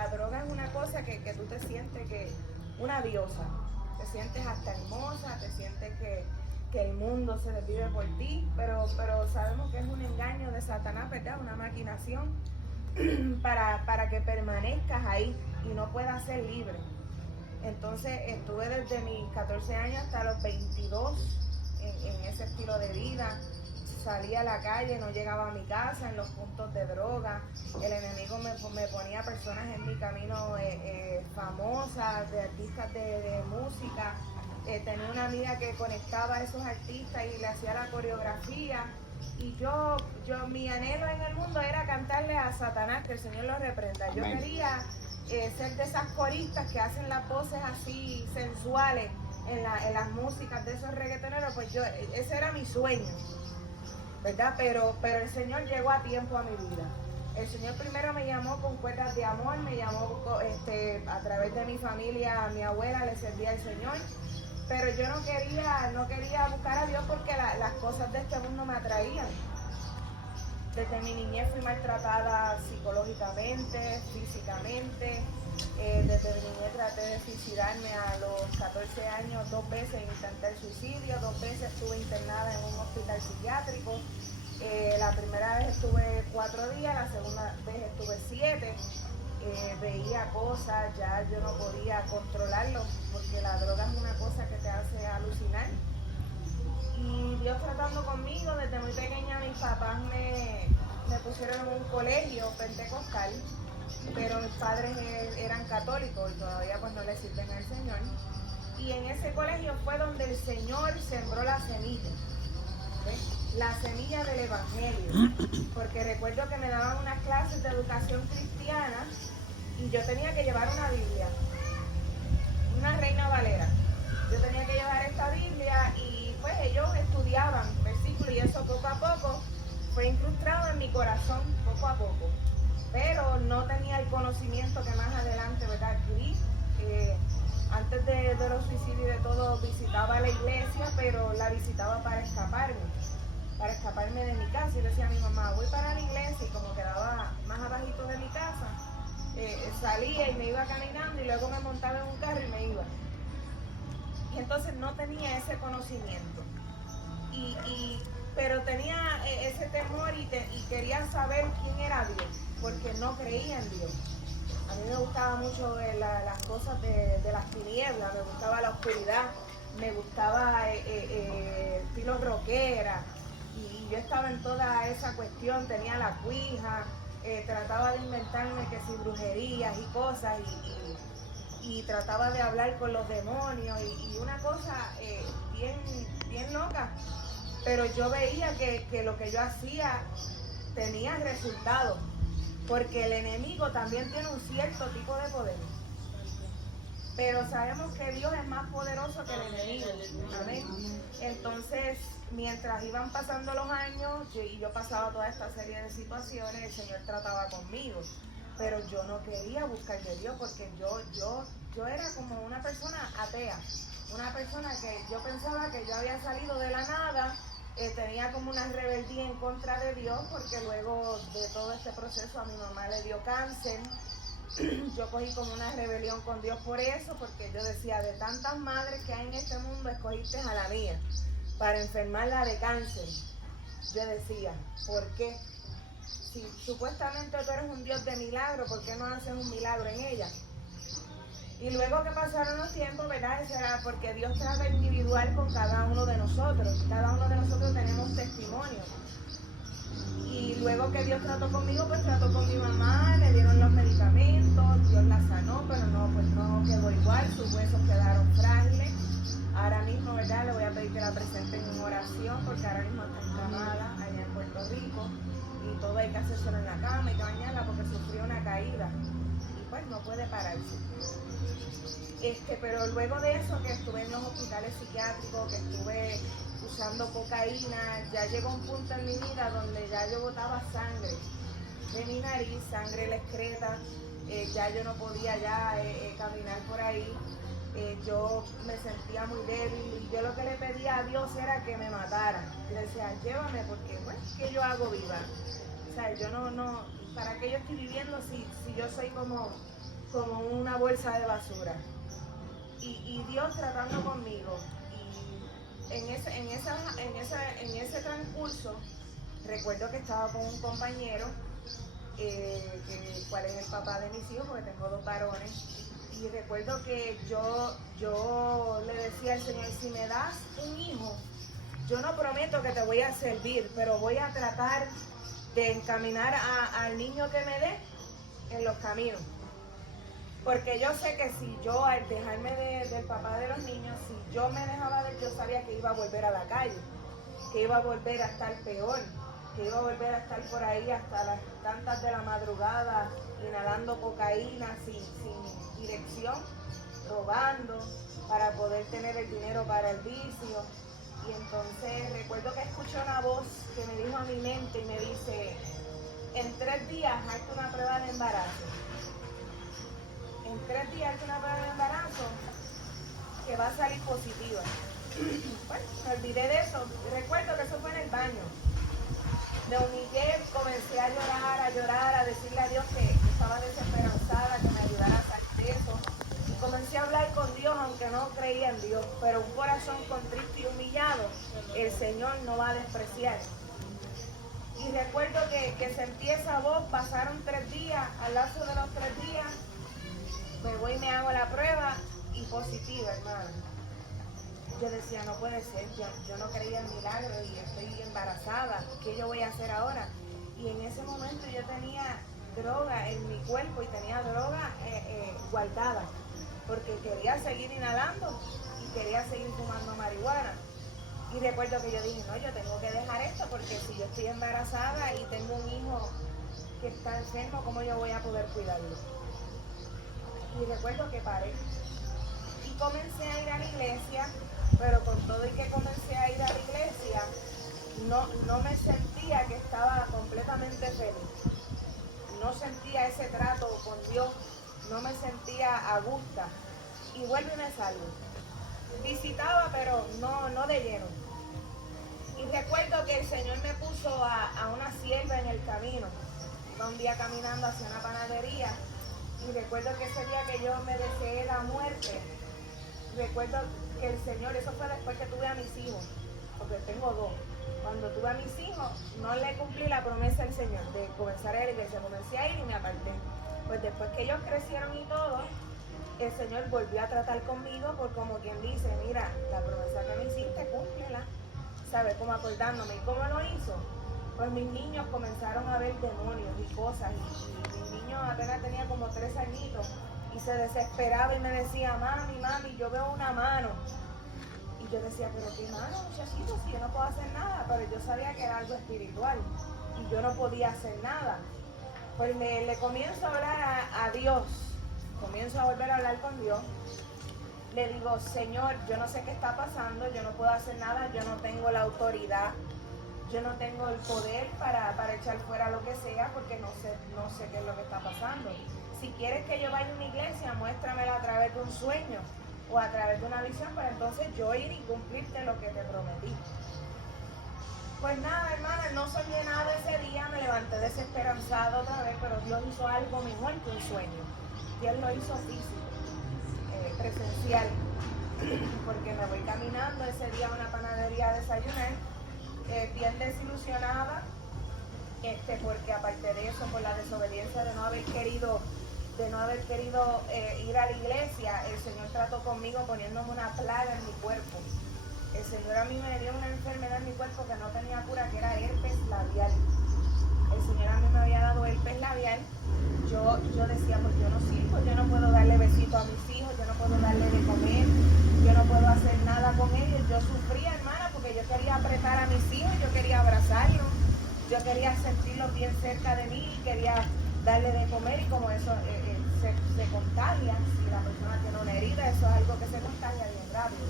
la droga es una cosa que tú te sientes que una diosa, te sientes hasta hermosa, te sientes que el mundo se desvive por ti, pero sabemos que es un engaño de Satanás, ¿verdad? Una maquinación para que permanezcas ahí y no puedas ser libre. Entonces estuve desde mis 14 años hasta los 22 en ese estilo de vida. Salía a la calle, no llegaba a mi casa, en los puntos de droga. El enemigo me ponía personas en mi camino famosas, de artistas de música. Tenía una amiga que conectaba a esos artistas y le hacía la coreografía. Y mi anhelo en el mundo era cantarle a Satanás, que el Señor lo reprenda. Yo quería ser de esas coristas que hacen las voces así sensuales en las músicas de esos reggaetoneros. Pues ese era mi sueño, ¿verdad? Pero el Señor llegó a tiempo a mi vida. El Señor primero me llamó con cuerdas de amor, me llamó a través de mi familia, a mi abuela le servía al Señor, pero yo no quería buscar a Dios porque las cosas de este mundo me atraían. Desde mi niñez fui maltratada psicológicamente, físicamente. Desde mi niñez traté de suicidarme a los 14 años, 2 veces intenté el suicidio, 2 veces estuve internada en un hospital psiquiátrico. La primera vez estuve 4 días, la segunda vez estuve 7. Veía cosas, ya yo no podía controlarlo, porque la droga es una cosa que te hace alucinar. Y Dios tratando conmigo, desde muy pequeña mis papás me pusieron en un colegio pentecostal, pero mis padres eran católicos y todavía pues no le sirven al Señor. Y en ese colegio fue donde el Señor sembró la semilla, ¿sí? La semilla del Evangelio, porque recuerdo que me daban unas clases de educación cristiana y yo tenía que llevar una Biblia, una Reina Valera. Yo tenía que llevar esta Biblia y pues ellos estudiaban versículos y eso poco a poco fue incrustado en mi corazón, poco a poco. Pero no tenía el conocimiento que más adelante, ¿verdad?, adquirí. Antes de los suicidios y de todo, visitaba la iglesia, pero la visitaba para escaparme de mi casa. Y decía a mi mamá, voy para la iglesia, y como quedaba más abajito de mi casa, salía y me iba caminando y luego me montaba en un carro y me iba. Y entonces no tenía ese conocimiento. Pero tenía ese temor y quería saber quién era Dios, porque no creía en Dios. A mí me gustaba mucho las cosas de las tinieblas, me gustaba la oscuridad, me gustaba estilo rockera, y yo estaba en toda esa cuestión, tenía la cuija, trataba de inventarme que si brujerías y cosas, y trataba de hablar con los demonios, y una cosa bien loca. Pero yo veía que lo que yo hacía tenía resultados, porque el enemigo también tiene un cierto tipo de poder. Pero sabemos que Dios es más poderoso que el enemigo. Amén. Entonces, mientras iban pasando los años y yo pasaba toda esta serie de situaciones, el Señor trataba conmigo. Pero yo no quería buscar de Dios, porque yo era como una persona atea. Una persona que yo pensaba que yo había salido de la nada. Tenía como una rebeldía en contra de Dios, porque luego de todo este proceso a mi mamá le dio cáncer. Yo cogí como una rebelión con Dios por eso, porque yo decía, de tantas madres que hay en este mundo, escogiste a la mía para enfermarla de cáncer. Yo decía, ¿por qué? Si supuestamente tú eres un Dios de milagro, ¿por qué no haces un milagro en ella? Y luego que pasaron los tiempos, ¿verdad? Eso era porque Dios trata individual con cada uno de nosotros. Cada uno de nosotros tenemos testimonio. Y luego que Dios trató conmigo, pues trató con mi mamá, le dieron los medicamentos, Dios la sanó, pero no quedó igual, sus huesos quedaron frágiles. Ahora mismo, ¿verdad? Le voy a pedir que la presenten en oración, porque ahora mismo está encamada allá en Puerto Rico, y todo hay que hacérselo en la cama y que bañarla porque sufrió una caída. Y pues no puede pararse. Pero luego de eso, que estuve en los hospitales psiquiátricos, que estuve usando cocaína, ya llegó un punto en mi vida donde ya yo botaba sangre de mi nariz, sangre la excreta, ya yo no podía caminar por ahí, yo me sentía muy débil, y yo lo que le pedía a Dios era que me matara. Yo decía, llévame, porque pues, ¿qué yo hago viva? O sea, yo no, ¿para qué yo estoy viviendo si yo soy como como una bolsa de basura. Y Dios tratando conmigo. Y en ese transcurso, recuerdo que estaba con un compañero, cual es el papá de mis hijos, porque tengo 2 varones. Y recuerdo que yo le decía al Señor, si me das un hijo, yo no prometo que te voy a servir, pero voy a tratar de encaminar al niño que me dé en los caminos. Porque yo sé que si yo, al dejarme del papá de los niños, si yo me dejaba de él, yo sabía que iba a volver a la calle, que iba a volver a estar peor, que iba a volver a estar por ahí hasta las tantas de la madrugada, inhalando cocaína sin dirección, robando para poder tener el dinero para el vicio. Y entonces recuerdo que escuché una voz que me dijo a mi mente y me dice, en 3 días hazte una prueba de embarazo. En 3 días hazte una prueba de embarazo que va a salir positiva. Bueno, me olvidé de eso. Recuerdo que eso fue en el baño. Me humillé, comencé a llorar, a decirle a Dios que estaba desesperanzada, que me ayudara a salir de eso. Y comencé a hablar con Dios, aunque no creía en Dios. Pero un corazón contrito y humillado, el Señor no va a despreciar. Y recuerdo que sentí esa voz, pasaron 3 días, al lapso de los 3 días, me voy y me hago la prueba y positiva, hermano. Yo decía, no puede ser, yo no creía en milagros y estoy embarazada, ¿qué yo voy a hacer ahora? Y en ese momento yo tenía droga en mi cuerpo y tenía droga guardada, porque quería seguir inhalando y quería seguir fumando marihuana. Y recuerdo que yo dije, no, yo tengo que dejar esto, porque si yo estoy embarazada y tengo un hijo que está enfermo, ¿cómo yo voy a poder cuidarlo? Y recuerdo que paré y comencé a ir a la iglesia. Pero con todo y que comencé a ir a la iglesia, no me sentía que estaba completamente feliz. No sentía ese trato con Dios, no me sentía a gusto. Y vuelvo y me salgo. Visitaba, pero no de lleno. Y recuerdo que el Señor me puso a una sierva en el camino. Iba un día caminando hacia una panadería. Y recuerdo que ese día que yo me deseé la muerte, recuerdo que el Señor, eso fue después que tuve a mis hijos, porque tengo 2. Cuando tuve a mis hijos, no le cumplí la promesa del Señor de comenzar a ir a la iglesia. Comencé a ir y me aparté. Pues después que ellos crecieron y todo, el Señor volvió a tratar conmigo por como quien dice, mira, la promesa que me hiciste, cúmplela. ¿Sabes? Como acordándome. ¿Y cómo lo hizo? Pues mis niños comenzaron a ver demonios y cosas. Y mis niños apenas tenía como 3 añitos. Y se desesperaba y me decía, mami, yo veo una mano. Y yo decía, pero qué mano, muchachito, si yo no puedo hacer nada. Pero yo sabía que era algo espiritual y yo no podía hacer nada. Pues le comienzo a hablar a Dios, comienzo a volver a hablar con Dios. Le digo, Señor, yo no sé qué está pasando, yo no puedo hacer nada, yo no tengo la autoridad, yo no tengo el poder para echar fuera lo que sea, porque no sé qué es lo que está pasando. Si quieres que yo vaya a una iglesia, muéstramela a través de un sueño o a través de una visión, para entonces yo ir y cumplirte lo que te prometí. Pues nada, hermana, no soñé nada ese día, me levanté desesperanzada otra vez, pero Dios hizo algo mejor que un sueño. Dios lo hizo físico, presencial, porque me voy caminando ese día a una panadería a desayunar, bien desilusionada, porque aparte de eso, por la desobediencia de no haber querido ir a la iglesia, el Señor trató conmigo poniéndome una plaga en mi cuerpo. El Señor a mí me dio una enfermedad en mi cuerpo que no tenía cura, que era herpes labial. El Señor a mí me había dado herpes labial. Yo decía, pues yo no sirvo, yo no puedo darle besito a mis hijos, yo no puedo darle de comer, yo no puedo hacer nada con ellos. Yo sufría, hermana, porque yo quería apretar a mis hijos, yo quería abrazarlos, yo quería sentirlos bien cerca de mí, quería darle de comer, y como eso se contagia, si la persona tiene una herida, eso es algo que se contagia bien rápido.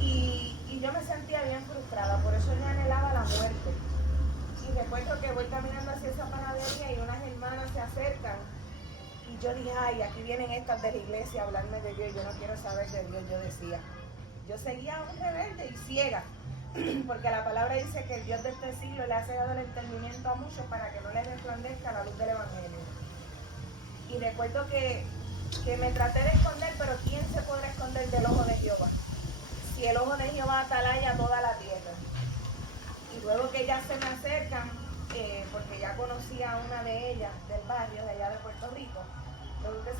Y yo me sentía bien frustrada, por eso yo anhelaba la muerte. Y recuerdo que voy caminando hacia esa panadería y unas hermanas se acercan. Y yo dije, ay, aquí vienen estas de la iglesia a hablarme de Dios, yo no quiero saber de Dios, yo decía. Yo seguía un rebelde y ciega, porque la palabra dice que el Dios de este siglo le ha cegado el entendimiento a muchos para que no les resplandezca la luz del Evangelio. y recuerdo que me traté de esconder, pero ¿quién se podrá esconder del ojo de Jehová? Si el ojo de Jehová atalaya toda la tierra. Y luego que ellas se me acercan, porque ya conocía a una de ellas del barrio de allá de Puerto Rico, luego que se